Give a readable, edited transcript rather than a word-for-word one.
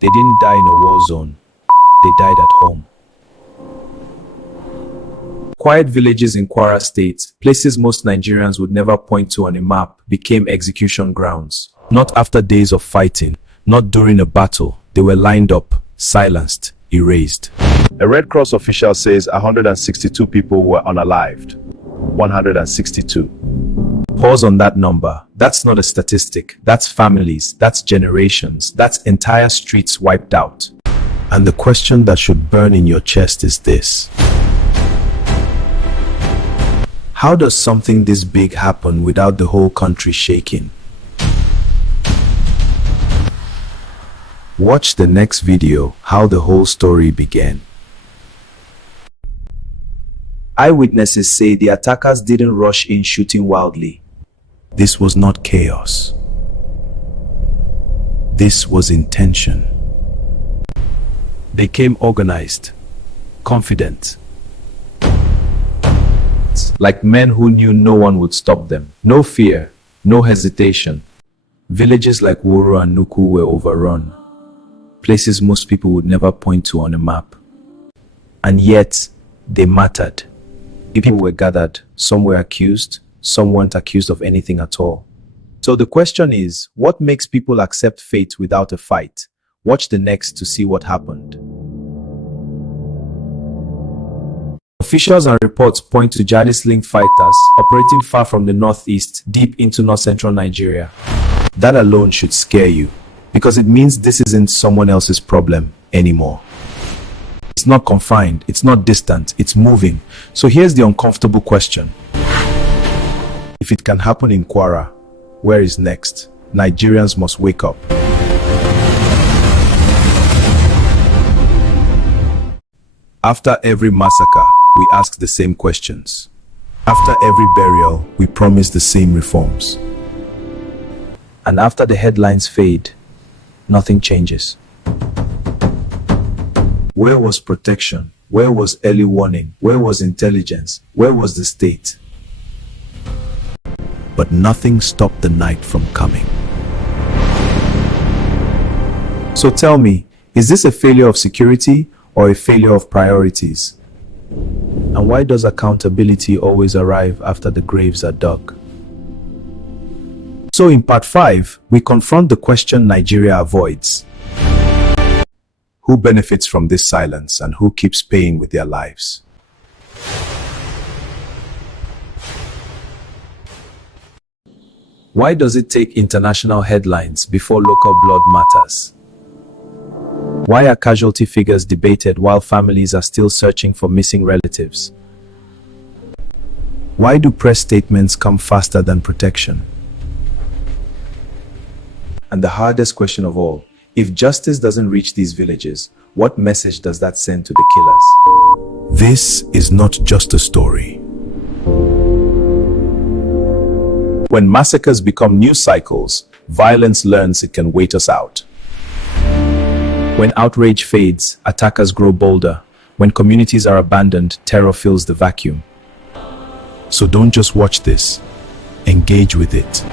They didn't die in a war zone. They died at home. Quiet villages in Kwara State, places most Nigerians would never point to on a map, became execution grounds. Not after days of fighting, not during a battle. They were lined up, silenced, erased. A Red Cross official says 162 people were unalived. 162. Pause on that number. That's not a statistic. That's families, that's generations, that's entire streets wiped out. And the question that should burn in your chest is this. How does something this big happen without the whole country shaking? Watch the next video, how the whole story began. Eyewitnesses say the attackers didn't rush in shooting wildly. This was not chaos. This was intention. They came organized, confident, like men who knew no one would stop them. No fear, no hesitation. Villages like Woro and Nuku were overrun. Places most people would never point to on a map. And yet, they mattered. People were gathered, some were accused, some weren't accused of anything at all. So the question is, what makes people accept fate without a fight? Watch the next to see what happened. Officials and reports point to jihadist-linked fighters operating far from the northeast, deep into north-central Nigeria. That alone should scare you, because it means this isn't someone else's problem anymore. It's not confined, it's not distant, it's moving. So here's the uncomfortable question. If it can happen in Kwara, where is next? Nigerians must wake up. After every massacre, we ask the same questions. After every burial, we promise the same reforms. And after the headlines fade, nothing changes. Where was protection? Where was early warning? Where was intelligence? Where was the state? But nothing stopped the night from coming. So tell me, is this a failure of security or a failure of priorities? And why does accountability always arrive after the graves are dug? So in part 5, we confront the question Nigeria avoids. Who benefits from this silence and who keeps paying with their lives? Why does it take international headlines before local blood matters? Why are casualty figures debated while families are still searching for missing relatives? Why do press statements come faster than protection? And the hardest question of all, if justice doesn't reach these villages, what message does that send to the killers? This is not just a story. When massacres become news cycles, violence learns it can wait us out. When outrage fades, attackers grow bolder. When communities are abandoned, terror fills the vacuum. So don't just watch this. Engage with it.